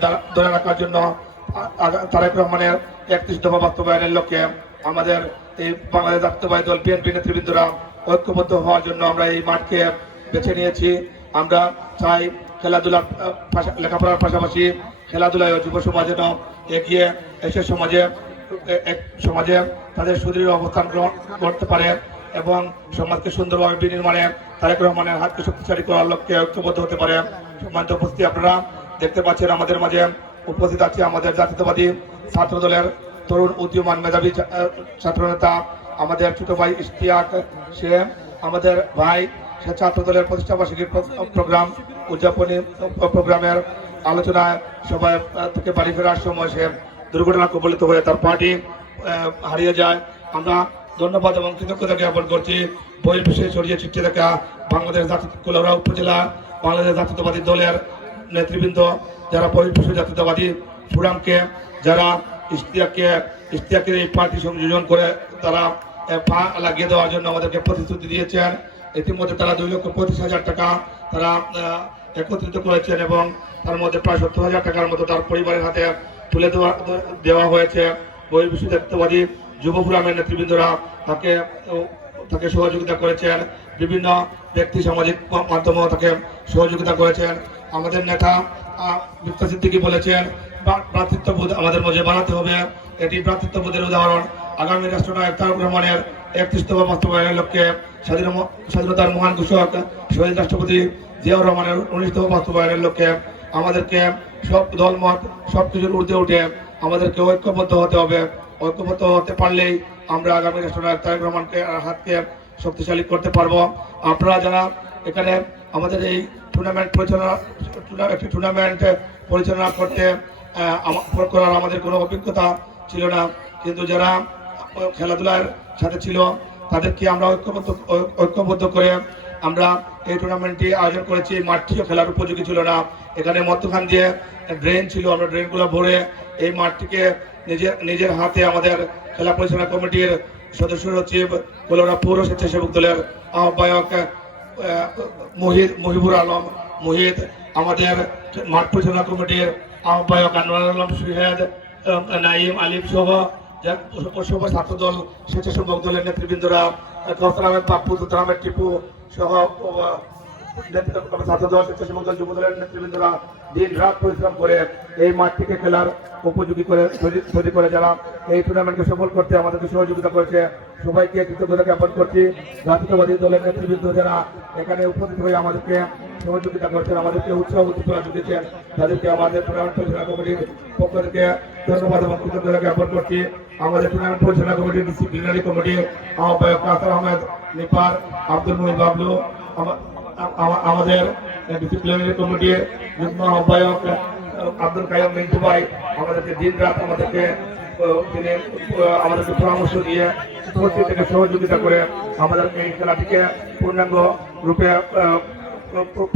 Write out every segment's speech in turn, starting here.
ধা- ধরে রাখার জন্য তারেক রহমানের একত্রিশ দফা বাস্তবায়নের লক্ষ্যে আমাদের এই বাংলাদেশ জাতীয়তাবাদী দল বিএনপি নেতৃবৃন্দরা ঐক্যবদ্ধ হওয়ার জন্য আমরা এই মাঠকে বেছে নিয়েছি। আমরা চাই খেলাধুলার লেখাপড়ার পাশাপাশি খেলাধুলায় যুব সমাজ এগিয়ে এসে সমাজে এক সমাজে তাদের সুদৃঢ় অবস্থান গ্রহণ করতে পারে এবং সমাজকে সুন্দরভাবে বিনির্মাণে তারেক রহমানের হাতকে শক্তিশালী করার লক্ষ্যে ঐক্যবদ্ধ হতে পারে। সম্মানিত উপস্থিতি আপনারা দেখতে পাচ্ছেন আমাদের মাঝে উপস্থিত আছে আমাদের জাতীয়তাবাদী ছাত্র দলের তরুণ উদীয়মান মেধাবী ছাত্রনেতা, আমাদের ছোট ভাই ইশতিয়াক, সে আমাদের ভাই, সে ছাত্র দলের প্রতিষ্ঠা বার্ষিকী প্রোগ্রাম উদযাপনী প্রোগ্রামের আলোচনায় সবাই থেকে বাড়ি ফেরার সময় সে দুর্ঘটনা কবলিত হয়ে তার পার্টি হারিয়ে যায়। আমরা ধন্যবাদ এবং কৃতজ্ঞতা জ্ঞাপন করছি। বিষয়ে ছড়িয়ে ছিটিয়ে থাকা বাংলাদেশ জাতীয় কুলাউড়া উপজেলা, বাংলাদেশ জাতীয়তাবাদী দলের নেতৃবৃন্দ, যারা বহির্বিশ্ব জাতীয়তাবাদী ফুরামকে, যারা ইশতিয়াককে, ইশতিয়াকের এই পার্টি সংযোজন করে তারা পা লাগিয়ে দেওয়ার জন্য আমাদেরকে প্রতিশ্রুতি দিয়েছেন। ইতিমধ্যে তারা দুই লক্ষ পঁচিশ হাজার টাকা তারা একত্রিত করেছেন এবং তার মধ্যে প্রায় সত্তর হাজার টাকার মতো তার পরিবারের হাতে তুলে দেওয়া দেওয়া হয়েছে। বহির্বিশ্ব জাতীয়তাবাদী যুব ফোরামের নেতৃবৃন্দরা তাকে তাকে সহযোগিতা করেছেন। বিভিন্ন ব্যক্তি সামাজিক মাধ্যমেও তাকে সহযোগিতা করেছেন। আমাদের নেতা বিপ্তা সিদ্দিকী বলেছেন ভ্রা- ভ্রাতৃত্ববোধ আমাদের মধ্যে বানাতে হবে। এটি ভ্রাতৃত্ববোধের উদাহরণ। আগামী রাষ্ট্রনায়ক তারক রহমানের একত্রিশতম বাস্তবায়নের লক্ষ্যে স্বাধীন স্বাধীনতার মহান ঘোষক শহীদ রাষ্ট্রপতি জিয়াউর রহমানের উনিশতম বাস্তবায়নের লক্ষ্যে আমাদেরকে সব দলমত সব কিছুর ঊর্ধ্বে উঠে আমাদেরকে ঐক্যবদ্ধ হতে হবে। ঐক্যবদ্ধ হতে পারলেই আমরা আগামী রাষ্ট্রনায়ক তারেক রহমানকে হাতকে শক্তিশালী করতে পারব। আপনারা যারা এখানে আমাদের এই টুর্নামেন্ট পরিচালনা একটি টুর্নামেন্ট পরিচালনা করতে করার আমাদের কোনো অভিজ্ঞতা ছিল না। কিন্তু যারা খেলাধুলার সাথে ছিল তাদেরকে আমরা ঐক্যবদ্ধ ঐক্যবদ্ধ করে আমরা এই টুর্নামেন্টটি আয়োজন করেছি। মাঠটিও খেলার উপযোগী ছিল না। এখানে মধ্যখান দিয়ে ড্রেন ছিল। আমরা ড্রেনগুলো ভরে এই মাঠটিকে নিজের নিজের হাতে আমাদের খেলা পরিচালনা কমিটির সদস্য সচিব কোলোরা পৌর স্বেচ্ছাসেবক দলের আহ্বায়ক আহ, মহিদ মহিবুর আলম মুহিত আমাদের মাঠ পরিচালনা কমিটির আহ্বায়ক আনোয়ার আলম সুহেদ নাইম আলিম সহ সব ছাত্রদল, স্বেচ্ছাসেবক দলের নেতৃবৃন্দরা কৌসর আহমেদ পাপ্পু তুতার টিপু সহ আহ, ছাত্রদল স্বেচ্ছাসেবক খেলার উপযোগী করে যারা এই টুর্নামেন্টকে সফল করতে আমাদেরকে সহযোগিতা করেছে। সবাইকে কৃতজ্ঞতা জ্ঞাপন করছি। জাতীয়তাবাদী দলের নেতৃবৃন্দ যারা এখানে উপস্থিত হয়ে আমাদেরকে সহযোগিতা করছেন আমাদেরকে উৎসাহ উদ্দীপনা দিয়েছেন তাদেরকে আমাদের টুর্নামেন্ট পরিচালনা কমিটির পক্ষ থেকে ধন্যবাদ এবং কৃতজ্ঞতা জ্ঞাপন করছি। আমাদের টুর্নামেন্ট পরিচালনা কমিটির ডিসিপ্লিনারি কমিটির আহ্বায়ক কাসার আহমেদ নিপার আব্দুল মহিদ বাবলু আমা- আমা- আমাদের ডিসিপ্লিনারি কমিটির যুগ্ম আহ্বায়ক আহ, আব্দুল কায়ম মিন্টু ভাই আমাদেরকে দিন রাত আমাদেরকে তিনি আমাদেরকে পরামর্শ দিয়ে সহযোগিতা করে আমাদের এই খেলাটিকে পূর্ণাঙ্গ রূপে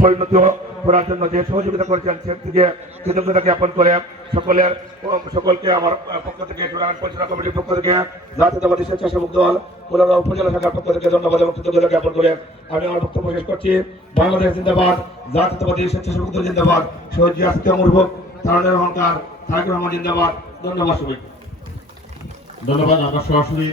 পরিণত করার যে সহযোগিতা করেছেন, সে থেকে কৃতজ্ঞতা জ্ঞাপন করে সকলের সকলকে আমার পক্ষ থেকে পরিচালনা কমিটির পক্ষ থেকে জাতীয়তাবাদী স্বেচ্ছাসেবক দল, কোলাগাঁও উপজেলা শাখার পক্ষ থেকে ধন্যবাদ এবং কৃতজ্ঞতা জ্ঞাপন করে আমি আমার বক্তব্য শেষ করছি। বাংলাদেশ জিন্দাবাদ, জাতীয়তাবাদী স্বেচ্ছাসেবক দল জিন্দাবাদ, শহীদ জিয়াসিকা মুরভুক তারণের অহংকার, তারেক রহমান জিন্দাবাদ, ধন্যবাদ সবাইকে। ধন্যবাদ আমরা সরাসরি।